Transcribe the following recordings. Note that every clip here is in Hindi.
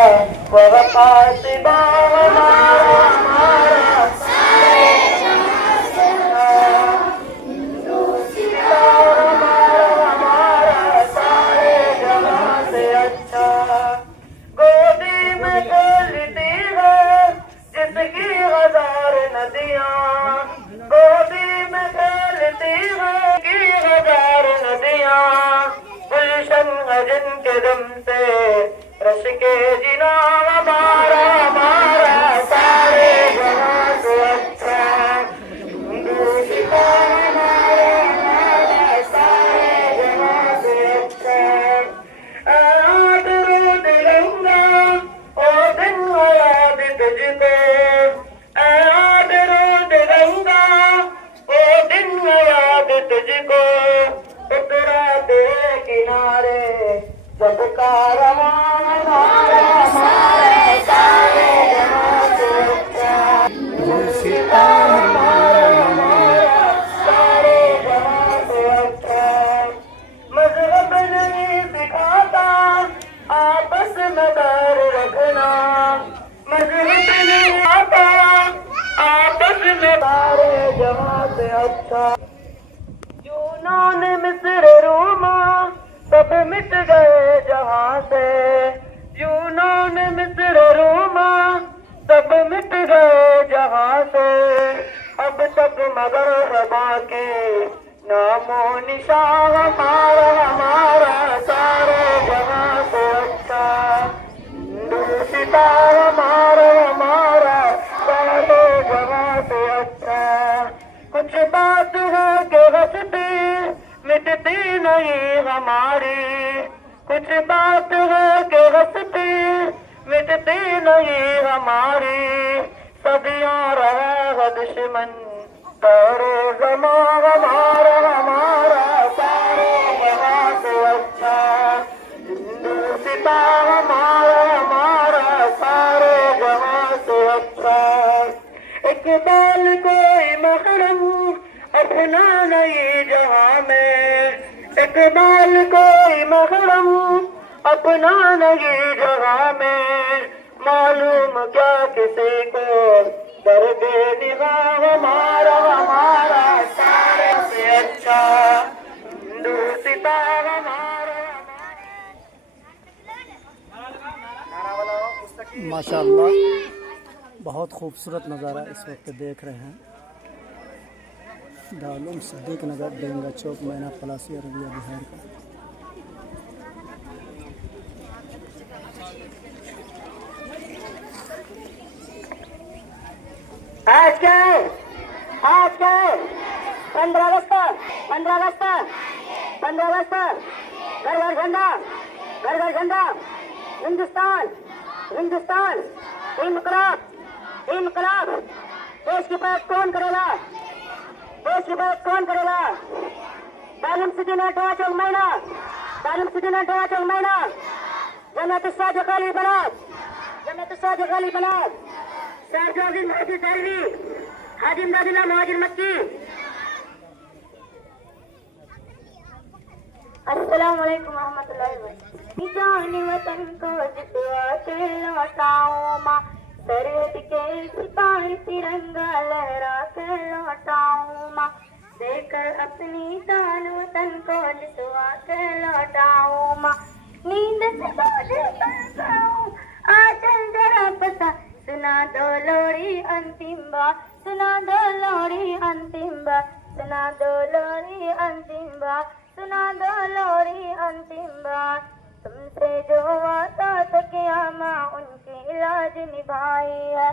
वफ़ातिबा हमारा हमारा सारे जहां से अच्छा, हिंदुस्तान हमारा हमारा सारे जहां से अच्छा। गोदी में खेलती है जिसकी हजार नदियां, गोदी में खेलती है की हजार नदियां, गुलशन है जिनके दम से रश के जिना हमारा हमारा सारे जहां से अच्छा, हिंदुस्तान हमारा हमारा सारे जहां से अच्छा। आज रोज रहूंगा ओ दिन याद तुझको, आज रोज रहूंगा ओ दिन याद तुझको, उतरा तेरे किनारे जब कारवां हमारा हमारा सारे जहां से अच्छा, हिंदुस्तान हमारा हमारा सारे जहां से अच्छा। मजहब नहीं सिखाता आपस में बैर रखना, मजहब नहीं आता आपस में सारे जहां से अच्छा। यूनान मिस्र रोमा सब मिट गए जहां से, यूनान मिस्र रोमा सब मिट गए जहां से, अब तक मगर है बाकी नामो निशान हमारा हमारा सारे जहां से अच्छा, हिंदुस्तान हमारा हमारा सारे जहां से अच्छा। कुछ बात है कि हंसती मिटती नहीं हमारी, कुछ बात है कि हंसती मिटती नहीं हमारी, सदियों रहा दुश्मन दौरे ज़मां हमारा हमारा सारे जहां से अच्छा, हिंदुस्तान हमारा हमारा सारे जहां से अच्छा। इकबाल कोई महरम अपना नहीं जहां में, इकबाल कोई महरम अपना नहीं जहां में, मालूम क्या किसी को दर्द निगाह हमारा हमारा सारे से अच्छा, हिंदुस्तान हमारा। माशाअल्लाह, बहुत खूबसूरत नज़ारा इस वक्त देख रहे हैं। दारुल सिद्दीक नगर, डेंगा चौक, मैना पलासी, अररिया, बिहार का। आज क्या 15 अगस्त 15 अगस्त 15 अगस्त घर घर झंडा हिंदुस्तान हिंदुस्तान, इनकलाब। देश की बात कौन करेगा, देश की बात कौन करेगा। दारुल सिद्दीक नगर चौक मैना, दारुल सिद्दीक नगर चौक मैना, जन्नत साजकाली बनात, जन्नत साजकाली बनात, शाहजादी मोहद्दिस अलवी, हाजी इमदादुल्लाह मुहाजिर मक्की। अस्सलाम वालेकुम रहमतुल्लाहि व बरकातहू। जान वतन को जितवा के लौटाऊं माँ, सरहद के सिपाही तिरंगा लहरा के लौटाऊं माँ, देकर अपनी जान वतन को जितवा के लौटाऊं माँ, नींद से सोने पर जाऊं आंचल जरा पसा, सुना दो लोरी अंतिम बार, सुना दो लोरी अंतिम बार, सुना दो लोरी अंतिम बार, सुना दो लोरी अंतिम बार। तुमसे जो वादा था क़यामा उनकी इलाज निभाई है,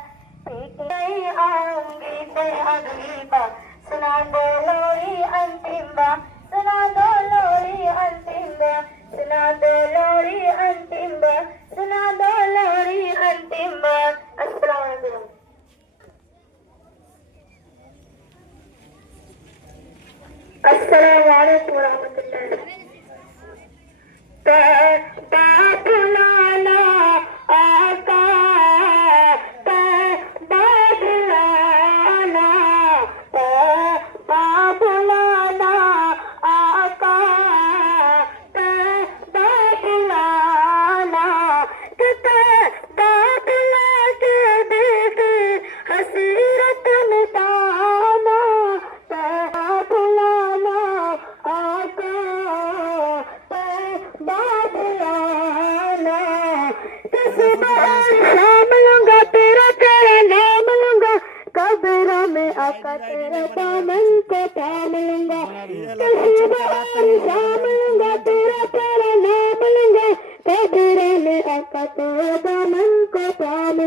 ठीक नहीं आऊंगी फिर अगली बार, सुना दो लोरी अंतिम बार, सुना दो लोरी अंतिम बार, सुना दो लोरी अंतिम बार, सुना दो लोरी अंतिम बार। अस्सलाम वालेकुम। अस्सलाम वालेकुम वरहमतुल्लाह। बुलाना आका, बुलाना बुलाना आका, बुलाना में आका तेरे दामन को थाम लूंगा, किसी बार शाम लूंगा, तेरा तेरा नाम लूंगा, कदरे में आका तेरे दामन को थाम